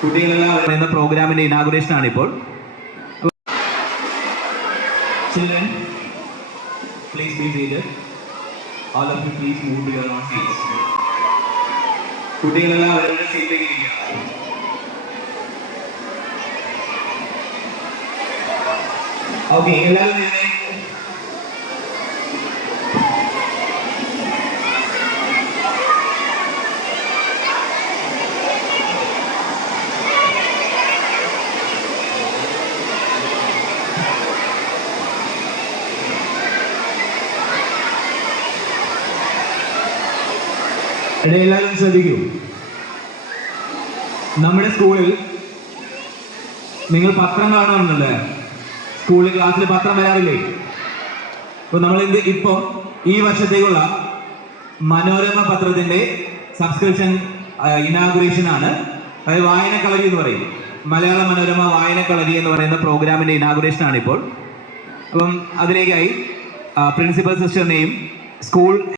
കുട്ടികളെല്ലാം എന്ന പ്രോഗ്രാമിന്റെ ഇനാഗുറേഷൻ ആണ് ഇപ്പോൾ. കുട്ടികളെല്ലാം എല്ലാവരും എല്ലാവരും ശ്രദ്ധിക്കൂ. നമ്മുടെ സ്കൂളിൽ നിങ്ങൾ പത്രം കാണാറുണ്ടല്ലേ? സ്കൂളിൽ ക്ലാസ്സിൽ പത്രം വരാറില്ലേ? അപ്പൊ നമ്മൾ എന്ത് ഇപ്പൊ ഈ വർഷത്തേക്കുള്ള മനോരമ പത്രത്തിന്റെ സബ്സ്ക്രിപ്ഷൻ ഇനാഗുറേഷൻ ആണ്. അതായത് വായനക്കളരി എന്ന് പറയും. മലയാള മനോരമ വായനക്കളരി എന്ന് പറയുന്ന പ്രോഗ്രാമിന്റെ ഇനാഗുറേഷൻ ആണ് ഇപ്പോൾ. അപ്പം അതിലേക്കായി പ്രിൻസിപ്പൽ സിസ്റ്ററിനെയും സ്കൂൾ